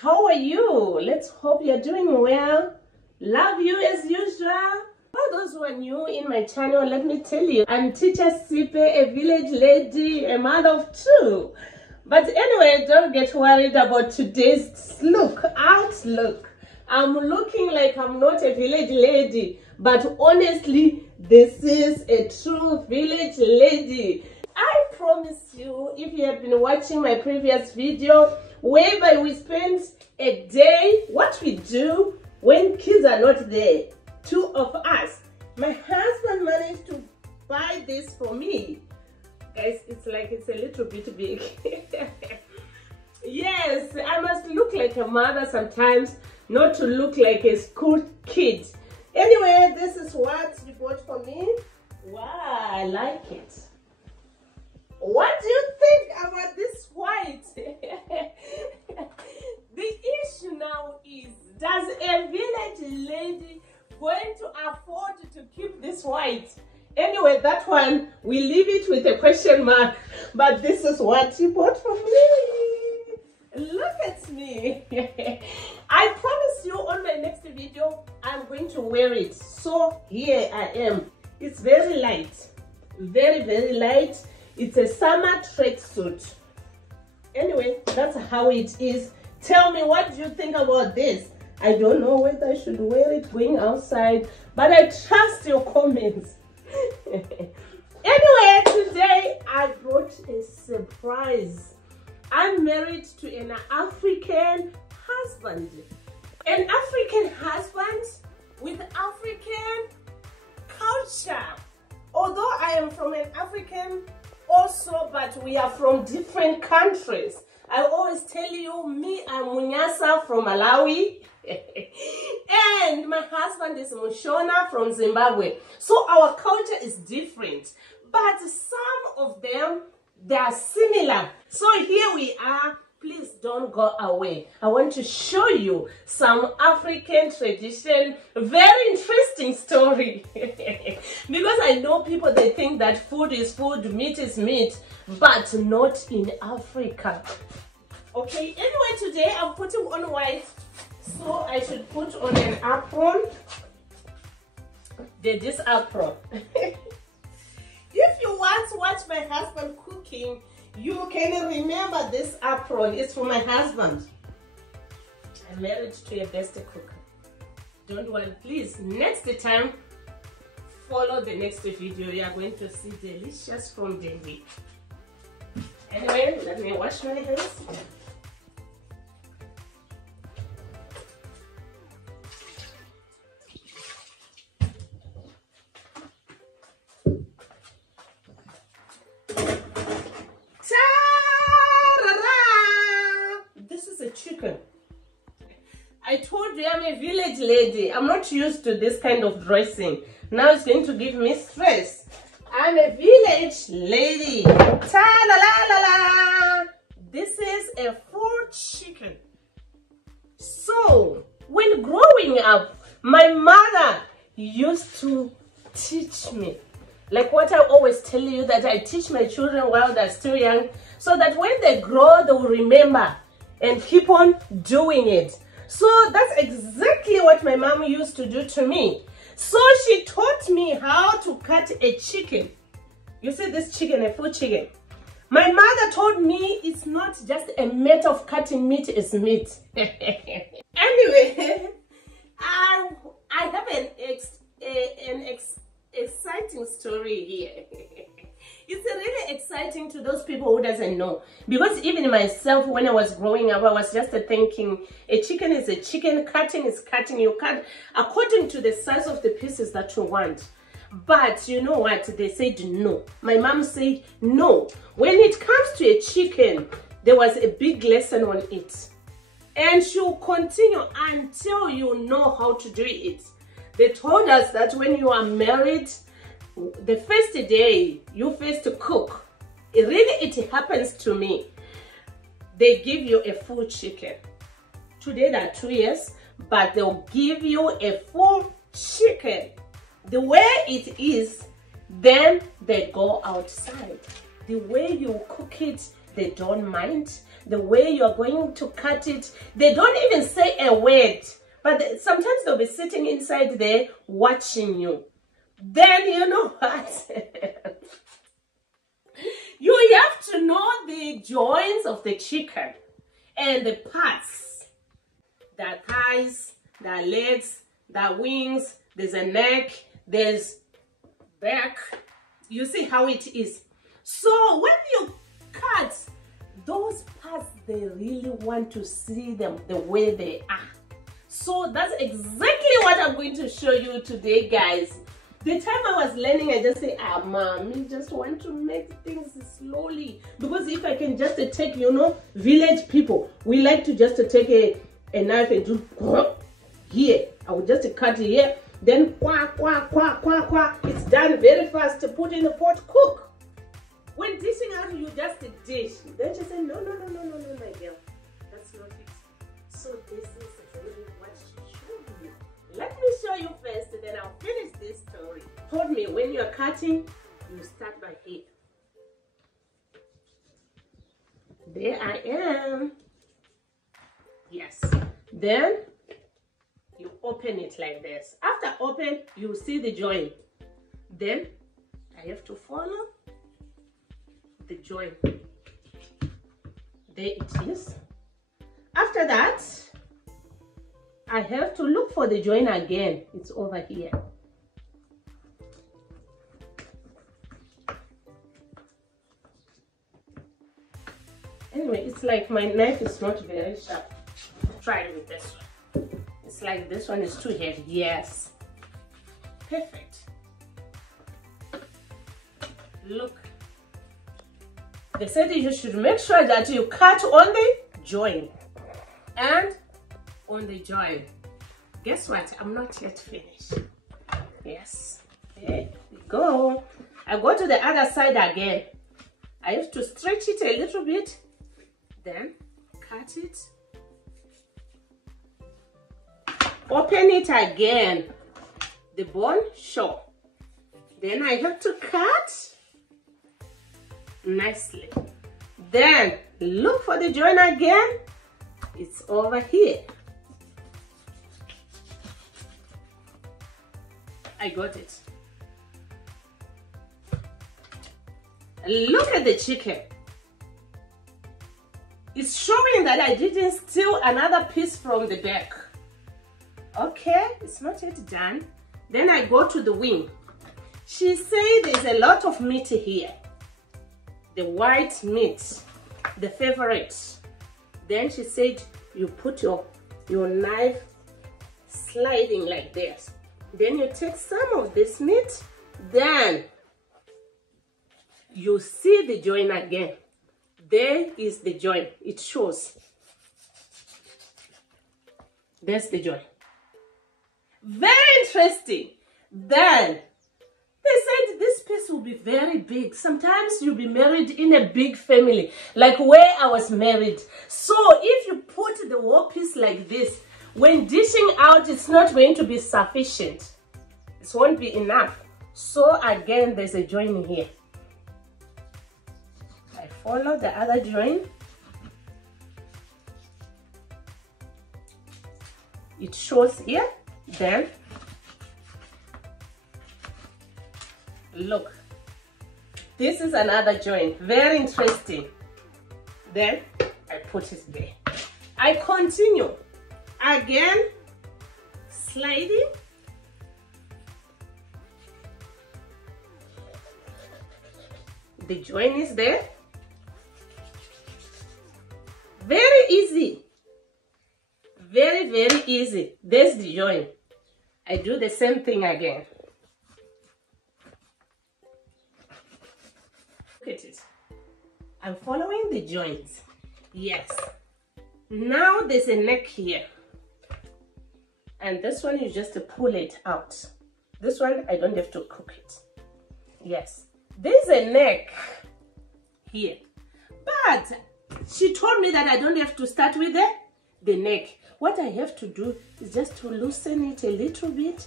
How are you? Let's hope you're doing well. Love you as usual. For those who are new in my channel, let me tell you, I'm Teacher Sipe, a village lady, a mother of two. But anyway, don't get worried about today's outlook. I'm looking like I'm not a village lady, but honestly, this is a true village lady. I promise you, if you have been watching my previous video, whereby we spent a day, what we do when kids are not there, two of us. My husband managed to buy this for me. Guys, it's a little bit big. Yes, I must look like a mother sometimes, not to look like a school kid. Anyway, this is what you bought for me. Wow, I like it. What do you think about this white? The issue now is, does a village lady going to afford to keep this white? Anyway, that one, we leave it with a question mark. But this is what you bought for me. Look at me. I promise you on my next video, I'm going to wear it. So here I am. It's very light. Very, very light. It's a summer tracksuit. Anyway, that's how it is. Tell me, what do you think about this? I don't know whether I should wear it going outside, but I trust your comments. Anyway, today I brought a surprise. I'm married to an African husband. An African husband with African culture. Although I am from an African also, but we are from different countries. I always tell you, me, I'm Munyasa from Malawi. And my husband is Mushona from Zimbabwe. So our culture is different. But some of them, they are similar. So here we are. Please don't go away. I want to show you some African tradition. Very interesting story. Because I know people, they think that food is food, meat is meat, but not in Africa. Okay, anyway, today I'm putting on white, so I should put on an apron. This apron. If you want to watch my husband cooking, you can remember this apron. It's for my husband. I'm married to a best cook. Don't worry, please. Next time, follow the next video. You are going to see delicious from Dendi. Anyway, let me wash my hands. Chicken. I told you I'm a village lady. I'm not used to this kind of dressing. Now it's going to give me stress. I'm a village lady. Ta-la-la-la-la. This is a full chicken. So, when growing up, my mother used to teach me. Like what I always tell you, that I teach my children while they're still young, so that when they grow, they will remember and keep on doing it. So that's exactly what my mom used to do to me. So she taught me how to cut a chicken. You see this chicken, a full chicken. My mother told me it's not just a matter of cutting meat, it's meat. Anyway, I have an exciting story here. It's really exciting to those people who doesn't know. Because even myself, when I was growing up, I was just thinking, a chicken is a chicken, cutting is cutting. You cut according to the size of the pieces that you want. But you know what? They said no. My mom said no. When it comes to a chicken, there was a big lesson on it. And she'll continue until you know how to do it. They told us that when you are married, the first day you first cook, it happens to me. They give you a full chicken. Today there are 2 years, but they'll give you a full chicken. The way it is, then they go outside. The way you cook it, they don't mind. the way you're going to cut it. They don't even say a word, but sometimes they'll be sitting inside there watching you. Then you know what? You have to know the joints of the chicken and the parts. The thighs, the legs, the wings, there's a neck, there's back. You see how it is. So when you cut those parts, they really want to see them the way they are. So that's exactly what I'm going to show you today, guys. The time I was learning, I just say, mom, you just want to make things slowly. Because if I can just take, you know, village people, we like to just take a knife and do here. I will just cut here. Then quack, quack, quack, quack, quack. It's done very fast. Put in the pot, cook. When dishing out, you just dish. Then she said, no, my girl. That's not it. So this is really what she showed you. Let me show you first, then I'll finish this story. Told me when you're cutting, you start by here. There I am. Yes. Then you open it like this. After open, you see the joint. Then I have to follow the joint. There it is. After that, I have to look for the joint again. It's over here. Anyway, it's like my knife is not very sharp. Try it with this one. It's like this one is too heavy. Yes. Perfect. Look. They said you should make sure that you cut on the joint and on the joint. Guess what? I'm not yet finished. Yes. There we go. I go to the other side again. I have to stretch it a little bit. Then cut it. Open it again. The bone show. Then I have to cut nicely. Then look for the joint again. It's over here. I got it. Look at the chicken. It's showing that I didn't steal another piece from the back. Okay, it's not yet done. Then I go to the wing. She said there's a lot of meat here. The white meat, the favorite. Then she said you put your knife sliding like this. Then you take some of this meat. Then you see the joint again. There is the joint. It shows. There's the joint. Very interesting. Then they said this piece will be very big. Sometimes you'll be married in a big family, like where I was married. So if you put the whole piece like this, when dishing out, it's not going to be sufficient. It won't be enough. So again, there's a joint here. I follow the other joint. It shows here. Then look, this is another joint, very interesting. Then I put it there. I continue again, sliding. The joint is there. Very easy. Very, very easy. There's the joint. I do the same thing again. Look at it. I'm following the joints. Yes. Now there's a neck here. And this one, you just pull it out. This one, I don't have to cook it. Yes. There's a neck here. But she told me that I don't have to start with the neck. What I have to do is just to loosen it a little bit.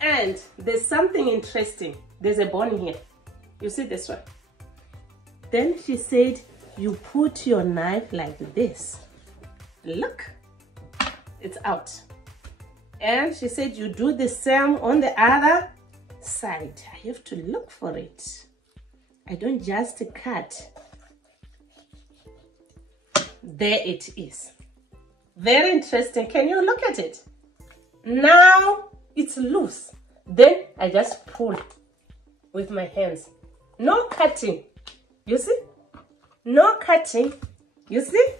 And there's something interesting. There's a bone here. You see this one? Then she said, you put your knife like this. Look, it's out. And she said you do the same on the other side. I have to look for it. I don't just cut. There it is. Very interesting. Can you look at it? Now it's loose. Then I just pull with my hands. No cutting. You see? No cutting. You see?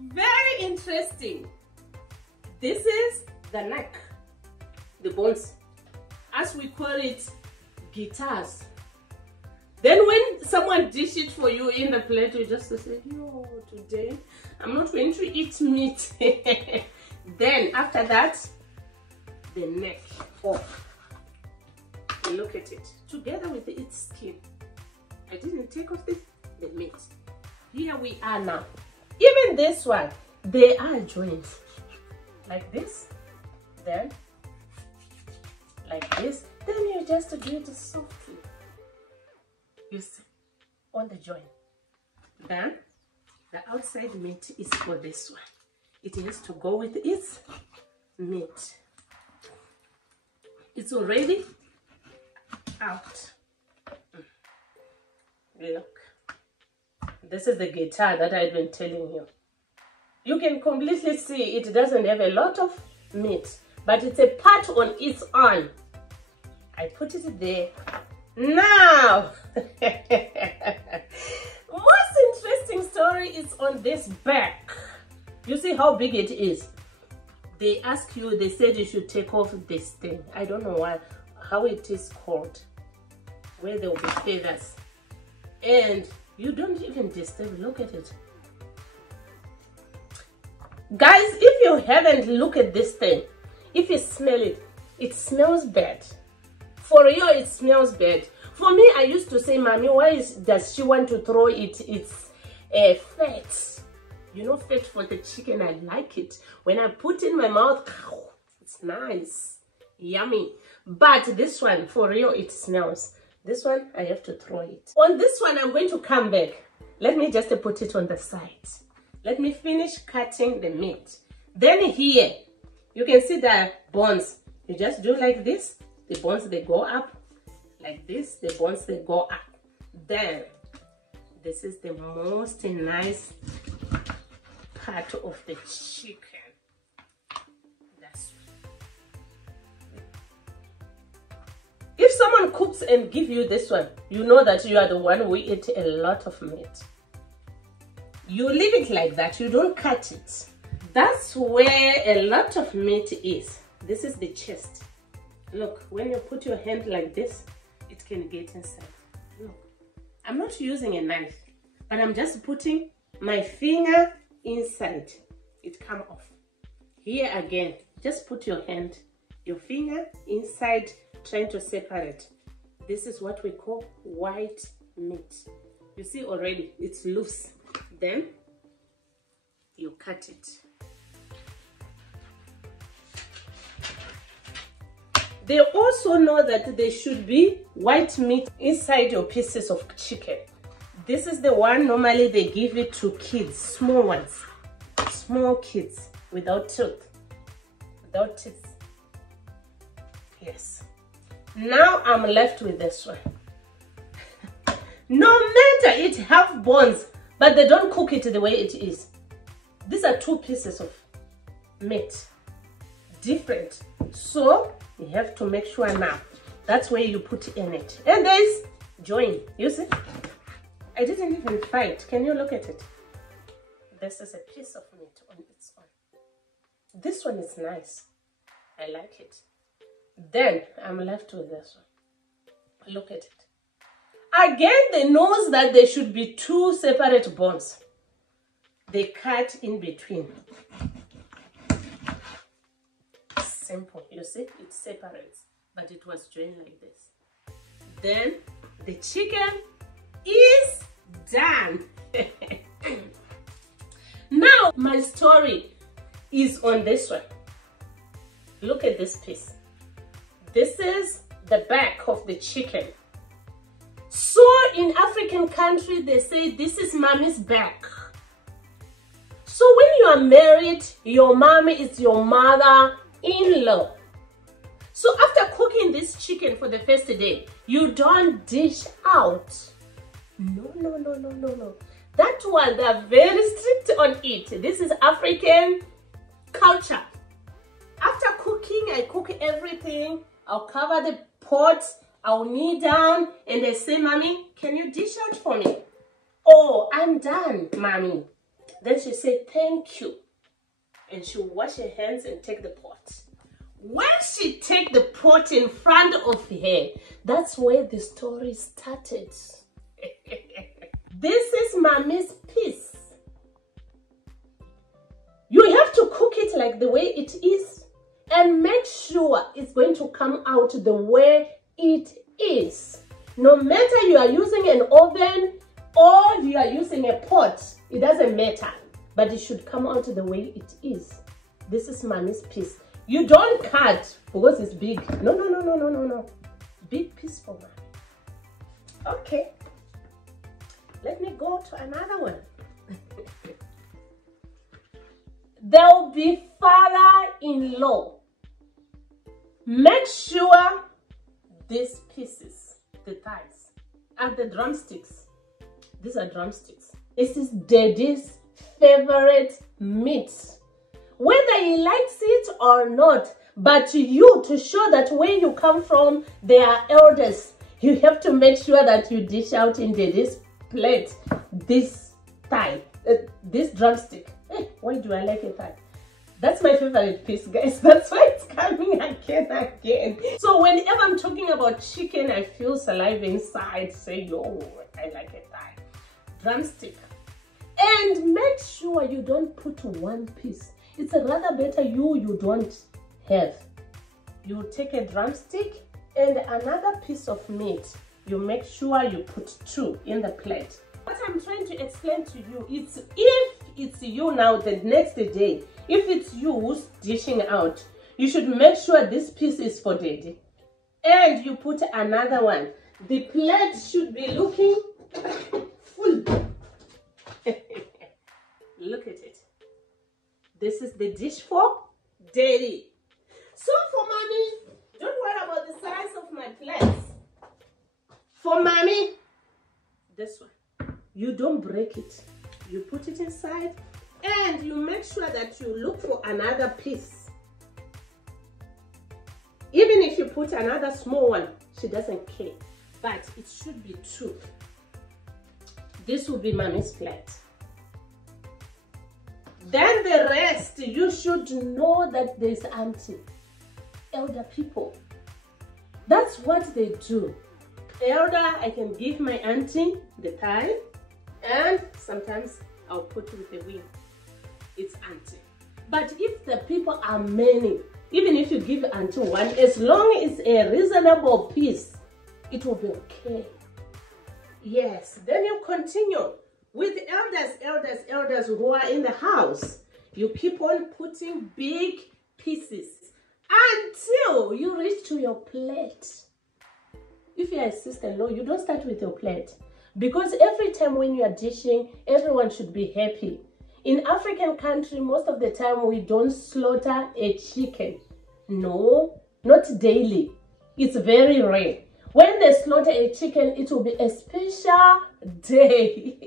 Very interesting. This is the neck, the bones, as we call it, guitars. Then when someone dish it for you in the plate, you just say, "No, today I'm not going to eat meat." Then after that, the neck off. Look at it together with its skin. I didn't take off the meat. Here we are now. Even this one, they are joints like this, then like this. Then you just do it softly. You see, on the joint. Then the outside meat is for this one. It has to go with its meat. It's already out. Look, this is the guitar that I've been telling you. You can completely see it doesn't have a lot of meat, but it's a part on its own. I put it there. Now, most interesting story is on this back. You see how big it is? They ask you, they said you should take off this thing. I don't know why, how it is called, where there will be feathers. And you don't even disturb. Look at it. Guys, if you haven't looked at this thing, if you smell it, it smells bad. For real, it smells bad. For me, I used to say, "Mommy, why does she want to throw its fat? You know, fat for the chicken. I like it. When I put in my mouth, it's nice, yummy. But this one, for real, it smells. This one, I have to throw it. On this one, I'm going to come back. Let me just put it on the side. Let me finish cutting the meat. Then here, you can see the bones. You just do like this. The bones, they go up. Like this, the bones, they go up. Then, this is the most nice part of the chicken. That's if someone cooks and give you this one, you know that you are the one who eat a lot of meat. You leave it like that, you don't cut it. That's where a lot of meat is. This is the chest. Look, when you put your hand like this, it can get inside. Look, I'm not using a knife, but I'm just putting my finger inside. It come off. Here again, just put your hand, your finger inside, trying to separate. This is what we call white meat. You see already, it's loose. Then you cut it. They also know that there should be white meat inside your pieces of chicken. This is the one normally they give it to kids, small ones, small kids without teeth, without teeth. Yes. Now I'm left with this one. No matter it have bones, but they don't cook it the way it is. These are two pieces of meat, different. So you have to make sure now. That's where you put in it. And there's join. You see? I didn't even fight. Can you look at it? This is a piece of meat on its own. This one is nice. I like it. Then I'm left with this one. Look at it. Again, they know that there should be two separate bones. They cut in between. Simple, you see, it separates, but it was joined like this. Then the chicken is done. Now my story is on this one. Look at this piece. This is the back of the chicken. So in African country, they say this is mommy's back. So when you are married, your mommy is your mother-in-law. So after cooking this chicken for the first day, you don't dish out. No, no, no, no, no, no. That one, they're very strict on it. This is African culture. After cooking, I cook everything. I'll cover the pot. I'll kneel down and they say, Mommy, can you dish out for me? Oh, I'm done, Mommy. Then she said, thank you. And she'll wash her hands and take the pot. When she take the pot in front of her, that's where the story started. This is Mommy's piece. You have to cook it like the way it is and make sure it's going to come out the way it is. No matter you are using an oven or you are using a pot, it doesn't matter, but it should come out the way it is. This is Mommy's piece. You don't cut because it's big. No, no, no, no, no, no, no. Big piece for Mommy. Okay. Let me go to another one. There'll be father-in-law. Make sure these pieces, the thighs, and the drumsticks. These are drumsticks. This is Daddy's favorite meat. Whether he likes it or not, but you, to show that where you come from, they are elders, you have to make sure that you dish out in Daddy's plate this thigh, this drumstick. Why do I like a thigh? That's my favorite piece, guys. That's why it's coming again. So whenever I'm talking about chicken, I feel saliva inside. Say, yo, I like a thigh. Drumstick. And make sure you don't put one piece. It's rather better you don't have. You take a drumstick and another piece of meat. You make sure you put two in the plate. What I'm trying to explain to you is if it's you now the next day, if it's you who's dishing out, you should make sure this piece is for Daddy. And you put another one. The plate should be looking full. Look at it. This is the dish for Daddy. So for Mommy, don't worry about the size of my plates. For Mommy, this one, you don't break it. You put it inside and you make sure that you look for another piece. Even if you put another small one, she doesn't care. But it should be two. This will be Mommy's plate. Then the rest, you should know that there's auntie, elder people. That's what they do. Elder, I can give my auntie the thigh, and sometimes I'll put with the wing. It's auntie. But if the people are many, even if you give auntie one, as long as it's a reasonable piece, it will be okay. Yes, then you continue with elders who are in the house. You keep on putting big pieces until you reach to your plate. If you're a sister-in-law, you don't start with your plate. Because every time when you are dishing, everyone should be happy. In African country, most of the time we don't slaughter a chicken. No, not daily. It's very rare. When they slaughter a chicken, it will be a special day.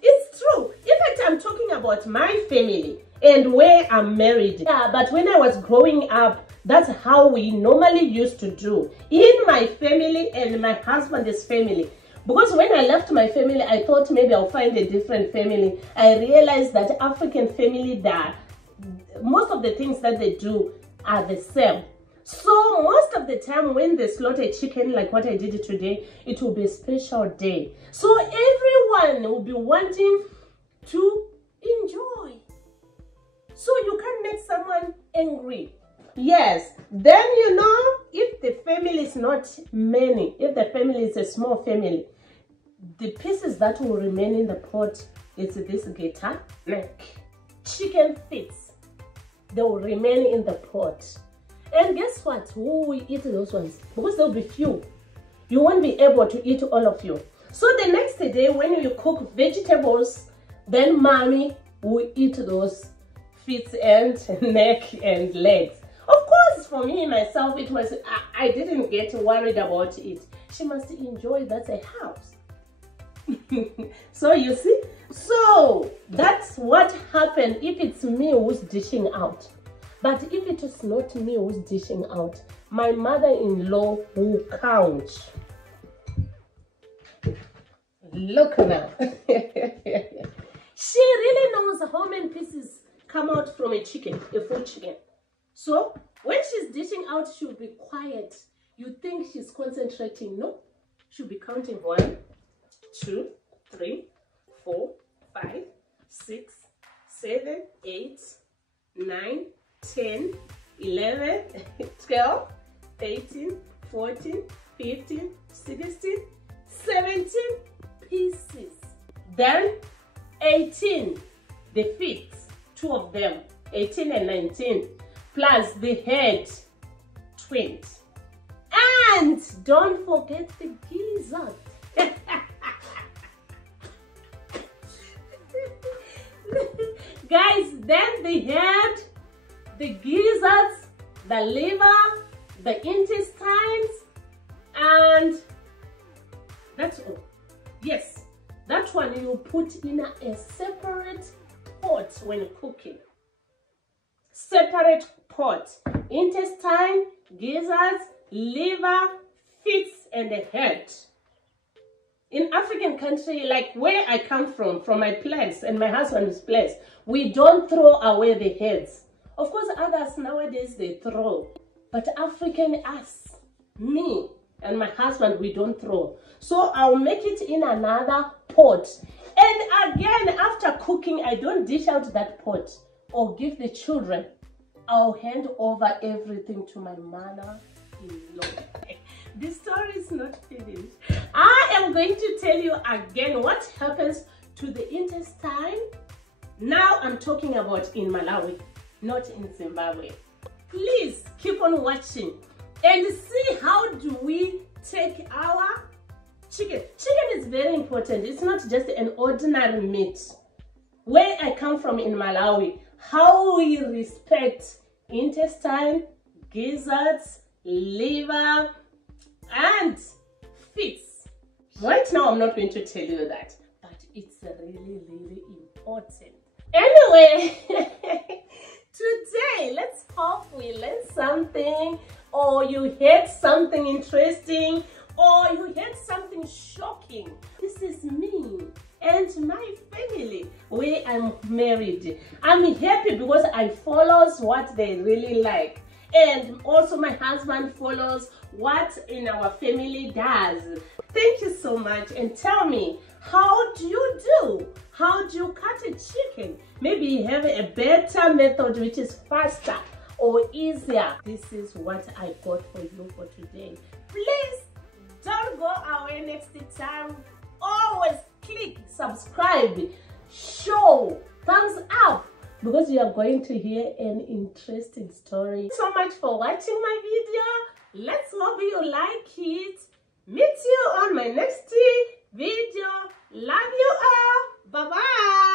It's true. In fact, I'm talking about my family and where I'm married. Yeah, but when I was growing up, that's how we normally used to do. In my family and my husband's family. Because when I left my family, I thought maybe I'll find a different family. I realized that African family, most of the things that they do are the same. So most of the time when they slaughter chicken like what I did today, it will be a special day. So everyone will be wanting to enjoy. So you can't make someone angry. Yes, then you know, if the family is not many, if the family is a small family, the pieces that will remain in the pot is this guitar neck. Chicken feet, they will remain in the pot. And guess what? Who will eat those ones? Because there will be few. you won't be able to eat all of you. So the next day when you cook vegetables, then mommy will eat those feet and neck and legs. Of course, for me myself, it was, I didn't get worried about it. She must enjoy, that's a house. So you see, so that's what happened if it's me who's dishing out. But if it is not me who's dishing out, my mother-in-law will count. Look now. She really knows how many pieces come out from a chicken, a full chicken. So when she's dishing out, she'll be quiet. You think she's concentrating? No. She'll be counting 1, 2, 3, 4, 5, 6, 7, 8, 9, 10, 11, 12, 18, 14, 15, 16, 17 pieces. Then 18, the feet, 2 of them, 18 and 19, plus the head, 20. And don't forget the gizzard. Guys, then the head, the gizzards, the liver, the intestines, and that's all. Yes, that one you put in a separate pot when cooking. Separate pot. Intestine, gizzards, liver, feet, and the head. In African country, like where I come from my place and my husband's place, we don't throw away the heads. Of course, others nowadays, they throw. But African, us, me, and my husband, we don't throw. So I'll make it in another pot. And again, after cooking, I don't dish out that pot or give the children. I'll hand over everything to my mother-in-law. The story is not finished. I am going to tell you again what happens to the intestine. Now I'm talking about in Malawi, not in Zimbabwe. Please keep on watching and see how do we take our chicken. Chicken is very important. It's not just an ordinary meat. Where I come from in Malawi, how we respect intestine, gizzards, liver, and feet. Right now, I'm not going to tell you that, but it's really, really important. Anyway, today, let's hope we learned something, or you heard something interesting, or you heard something shocking. This is me and my family where I'm married. I'm happy because I follow what they really like. And also my husband follows what in our family does. Thank you so much, and tell me, how do you do? How do you cut a chicken? Maybe you have a better method which is faster or easier. This is what I got for you for today. Please don't go away next time. Always click subscribe, show thumbs up, because you are going to hear an interesting story. Thank you so much for watching my video. Let's hope you like it. Meet you on my next video. Love you all. Bye-bye.